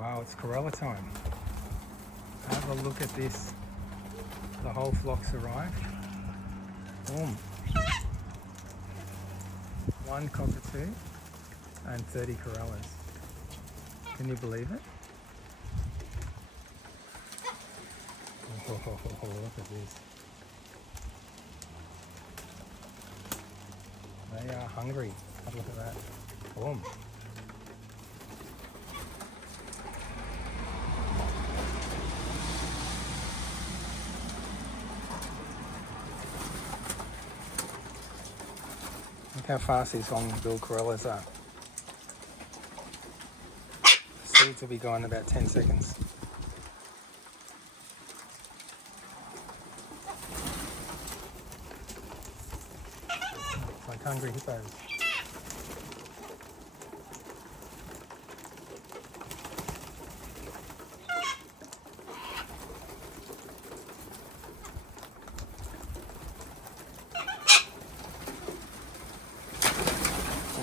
Wow, it's Corella time. Have a look at this. The whole flock's arrived. Boom. 1 cockatoo and 30 Corellas. Can you believe it? Oh, look at this. They are hungry. Have a look at that. Boom. Look how fast these long-billed Corellas are. The seeds will be gone in about 10 seconds. It's like hungry hippos.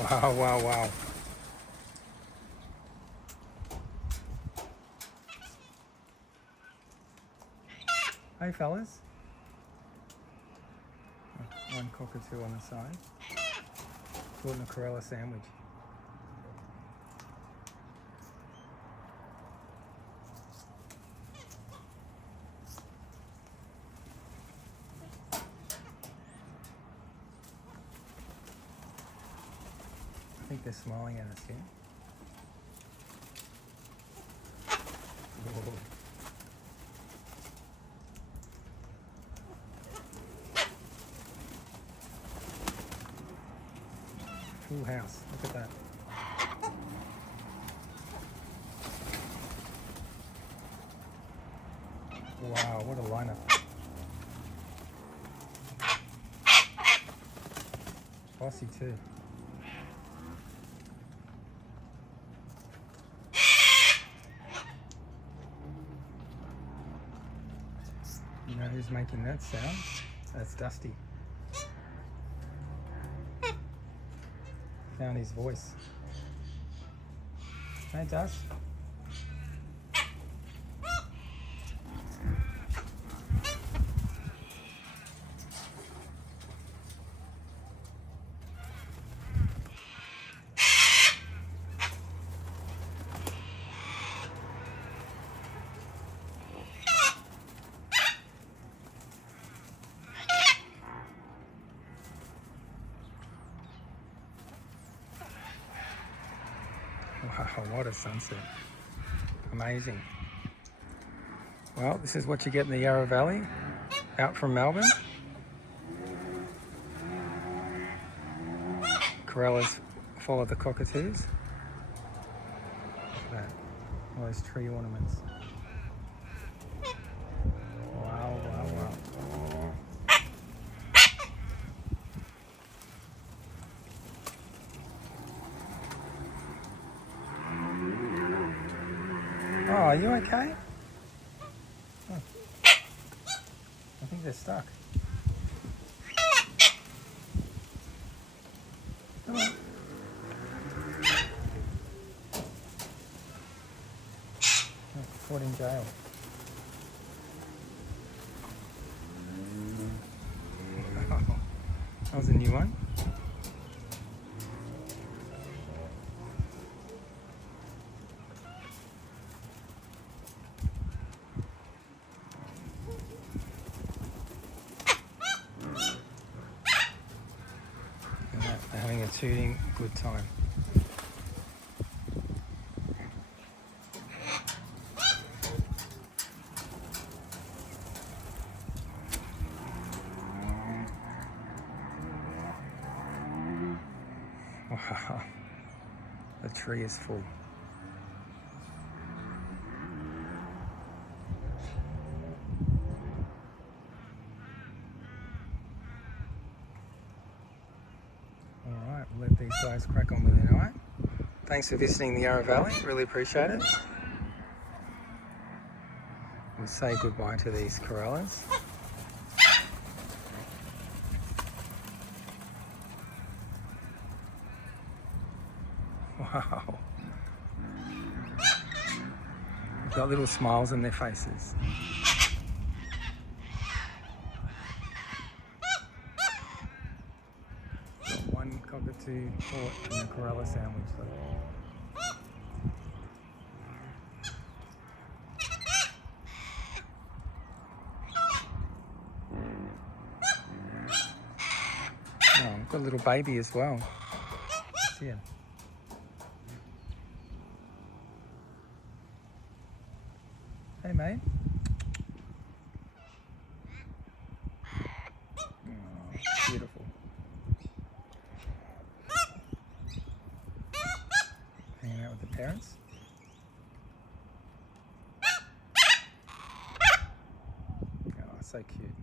Wow, wow, wow. Hey fellas. 1 cockatoo on the side. Caught in a Corella sandwich. I think they're smiling at us here. Whoa. Full house, look at that. Wow, what a lineup. Bossy too. You know who's making that sound? That's Dusty. Found his voice. Hey, Dust. Wow, what a sunset. Amazing. Well, this is what you get in the Yarra Valley, out from Melbourne. Corellas follow the cockatoos. Look at that, all those tree ornaments. Wow, wow, wow. Oh, are you okay? Oh. I think they're stuck. Come on. Oh, caught in jail. That was a new one. They're having a tooting good time. Wow, the tree is full. Alright, we'll let these guys crack on with their night. Thanks for visiting the Yarra Valley, really appreciate it. We'll say goodbye to these Corellas. Wow. got little smiles on their faces. Got one cockatoo caught in a Corella sandwich though. Oh, I've got a little baby as well. It's here. Hey mate. Oh, beautiful. Hanging out with the parents. Oh, so cute.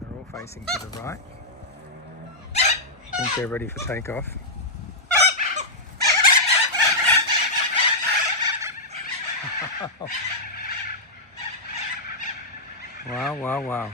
They're all facing to the right. I think they're ready for takeoff. Wow, wow, wow.